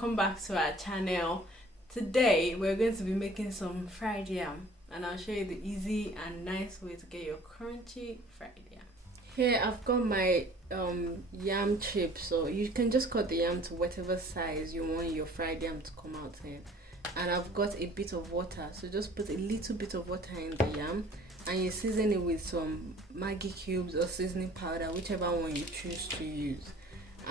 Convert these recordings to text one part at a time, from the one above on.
welcome back to our channel. Today we're going to be making some fried yam, and I'll show you the easy and nice way to get your crunchy fried yam. Here I've got my yam chips, so you can just cut the yam to whatever size you want your fried yam to come out in. And I've got a bit of water, so just put a little bit of water in the yam and you season it with some Maggi cubes or seasoning powder, whichever one you choose to use.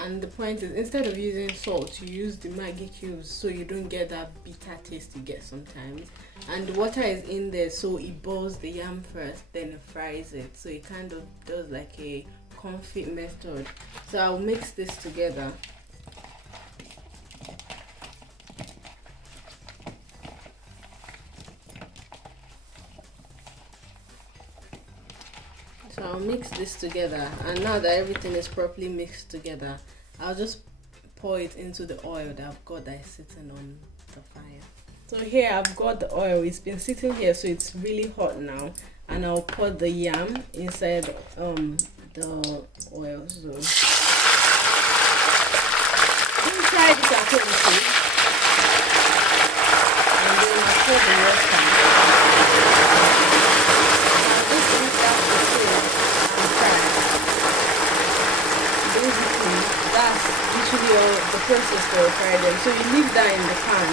And the point is, instead of using salt, you use the Maggi cubes so you don't get that bitter taste you get sometimes. And the water is in there, so it boils the yam first, then it fries it, so it kind of does like a confit method. So I'll mix this together. So I'll mix this together, and now that everything is properly mixed together, I'll just pour it into the oil that I've got that is sitting on the fire. So here I've got the oil, it's been sitting here, so it's really hot now, and I'll pour the yam inside the oil. So inside this I'll put the food, and then I'll pour the water. That's usually the process for fried yam. So you leave that in the pan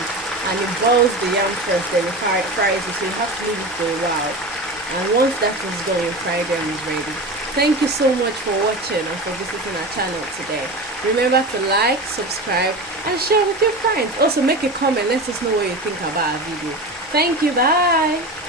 and it boils the yam first, then it fries it, so you have to leave it for a while. And once that is done, your fried yam is ready. Thank you so much for watching and for visiting our channel today. Remember to like, subscribe and share with your friends. Also make a comment, let us know what you think about our video. Thank you, bye.